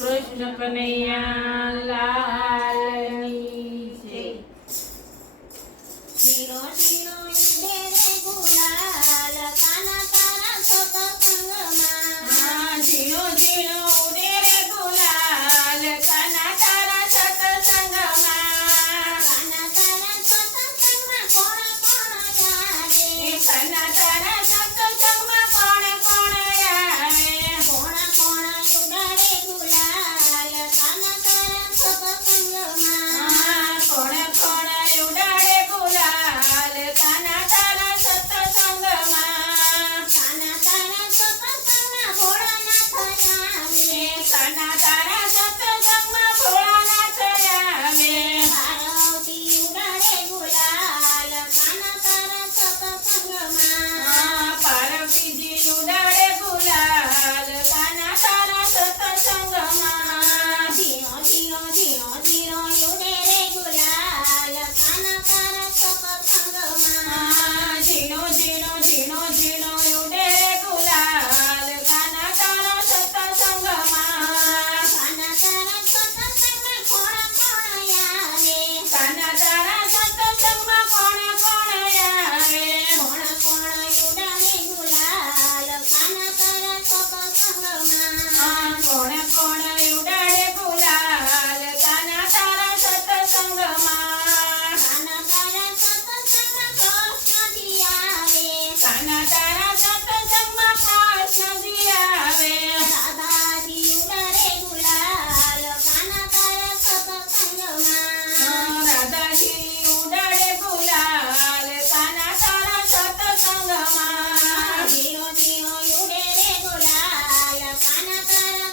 કૃષ્ણ કનૈયા લાલની જય. ઝીણો ઝીણો ઉડે રે ગુલાલ કાના તારા સત્સંગમાં. ઝીણો ઝીણો ઉડે રે ગુલાલ કાના તારા સત્સંગમાં. કાના તારા સત્સંગમાં કોણ કોણ જાણે. કાના તારા સત્સંગમાં કોણ કોણ આવે. કોણ કોણ ઉડાડે ગુલાલ કાના તારા સત્સંગમાં. કોણ કોણ ઉડાડે ગુલાલ કાના તારા સત્સંગમાં. કાના તારા સત્સંગમાં ભોળાનાથ આવે. કાના તારા સત્સંગમાં ભોળાનાથ આવે. પાર્વતી ઉડાડે ગુલાલ કાના તારા સત્સંગમાં. પાર્વતીજી ઉડાડે ગુલાલ કાના તારા સત્સંગમાં. ઝીણો ઝીણો ઝીણો ઝીણો ઉડે રે ગુલાલ કાના તારા સત્સંગમાં. ઝીણો ઝીણો ઝીણો ઝીણો ઉડે રે ગુલાલ કાના તારા સત્સંગમાં. કાના તારા સત્સંગમાં કોણ કોણ આવે. કાના તારા સત્સંગમાં કોણ કોણ આવે. કોણ કોણ ઉડાડે ગુલાલ કાના તારા સત્સંગમાં. કોણ કોણ ઉડાડે ગુલાલ કાના તારા સત્સંગમાં. કાના તારા સત્સંગમાં કૃષ્ણજી આવે. કાના તારા સત્સંગમાં કૃષ્ણજી આવે. રાધાજી ઉડાડે ગુલાલ કાના તારા સત્સંગમાં. રાધાજી ઉડાડે ગુલાલ કાના તારા સત્સંગમાં. ઝીણો ઝીણો ઉડે રે ગુલાલ કાના તારા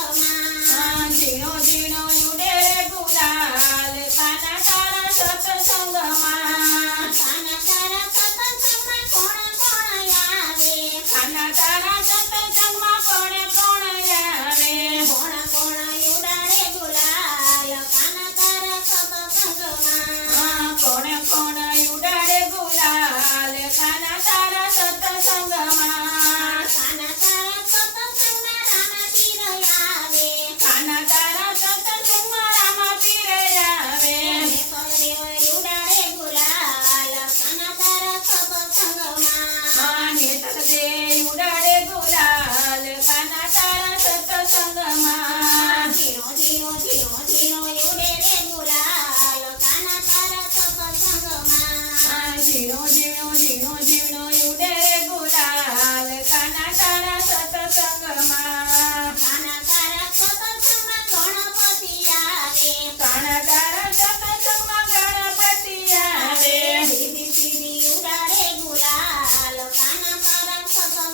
સત્સંગમાં. ઝીણો ઝીણો ઉડે રે ગુલાલ કાના તારા સત્સંગમાં. કાના તારા સત્સંગમાં કોણ કોણ આવે. કાના તારા સત્સંગમાં કોણ કોણ આવે. કોણ કોણ ઉડાડે ગુલાલ કાના તારા સત્સંગમાં. કોણ કોણ ઉડાડે ગુલાલ કાના તારા સત્સંગમાં. કાના તારા સત્સંગમાં રામાપીર આવે. કાના તારા સત્સંગમાં રામાપીર આવે. નેતરદેવ ઉડાડે ગુલાલ કાના તારા સત્સંગમાં. નેતરદે ઉડાડે ગુલાલ કાના તારા સત્સંગમાં. ઝીણો ઝીણો ઝીણો ઝીણો ઉડે રે ગુલાલ કાના તારા સત્સંગમાં. ઝીણો ઝીણો ઝીણો ઝીણો ઉડે રે ગુલાલ કાના તારા સત્સંગમાં. કાના તારા સત્સંગમાં ગણપતિ આવે. કાના તારા સત્સંગમાં ગણપતિ આવે. સીધી સીધી ઉડાડે ગુલાલ કાના તારા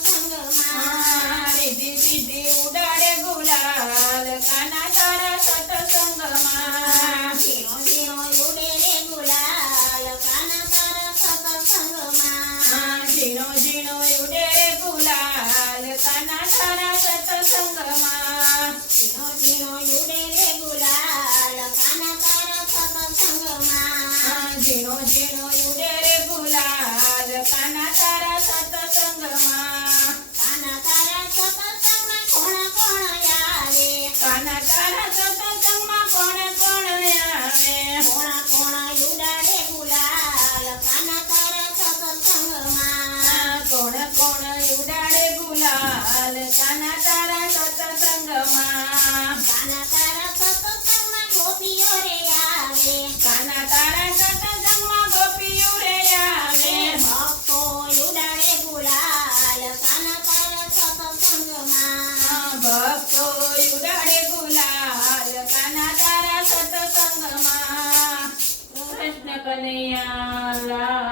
સત્સંગમાં. રીધિ સિદ્ધિ ઉડાડે ગુલાલ કાના તારા સત્સંગમાં. ઝીણો ઝીણો ઉડે રે ગુલાલ કાના તારા સત્સંગમાં. ઝીણો ઝીણો ઉડે રે ગુલાલ કાના તારા સત્સંગમાં. ઝીણો ઝીણો ઉડે રે ગુલાલ કાના તારા સત્સંગમાં. ઝીણો ઝીણો ઉડે રે ગુલાલ કાના તારા સત્સંગમાં. કાના તારા સત્સંગમાં કોણ કોણ આવે. કાના તારા સત્સંગમાં કોણ કોણ આવે. કોણ કોણ ઉડાડે ગુલાલ કાના તારા સત્સંગમાં. કોણ કોણ ઉડાડે ગુલાલ કાના તારા સત્સંગમાં. કાના તારા સત્સંગમાં ગોપીઓ રે આવે. કાના તારા સત્સંગમાં ગોપીઓ રે આવે. ભક્તો ઉડાડે ગુલાલ કાના તારા સત્સંગમાં. ભક્તો ઉડાડે ગુલાલ કાના તારા સત્સંગમાં. કૃષ્ણ કનૈયા લાલ